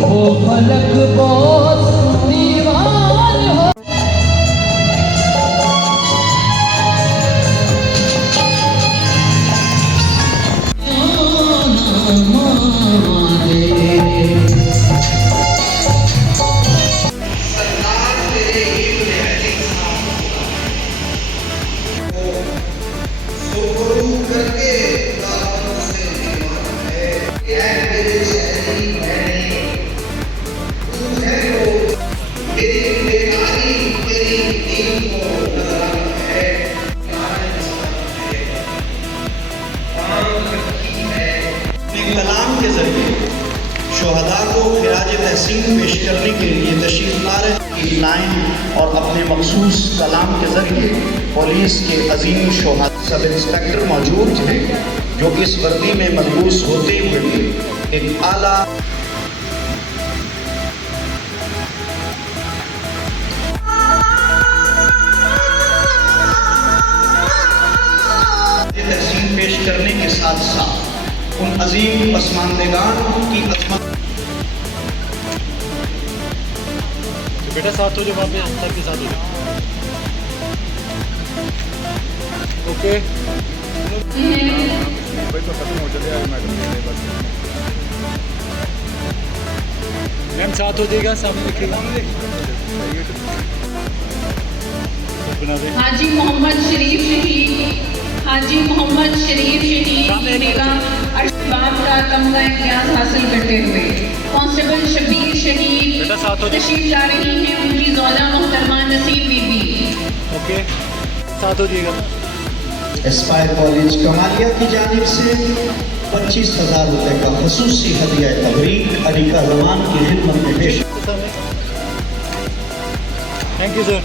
वो फलक बहुत दीवार हो। कलाम के जरिए शोहदा को खिराज तहसीन पेश करने के लिए तशरीफ ला रहे लाइन और अपने मखसूस कलाम के जरिए पुलिस के अजीम शोहदा सब इंस्पेक्टर मौजूद थे जो इस वर्दी में मलबूस होते हुए एक आला तहसीन पेश करने के साथ साथ उन अजीम पसमानदेगान की अजमत। बेटा साथ हो जो वहाँ पे सर के साथ हो। ओके तो खत्म हो चले मैडम मैम साथ हो जाएगा सामने हाजी मोहम्मद शरीफ शहीद, हाजी मोहम्मद शरीफ शहीद नेगा अशबाब का तमगा इम्तियाज हासिल करते हुए कांस्टेबल शबीर शहीद तशरीफ ला रही हैं उनकी ज़ौजा मोहतरमा नसीम बीबी। ओके साथ हो जाएगा। एस्पायर कॉलेज कमालिया की जानिब से 25,000 रुपये का खसूसी हदिया तबरीक अलीका जमान की खिदमत में पेश। Thank you sir.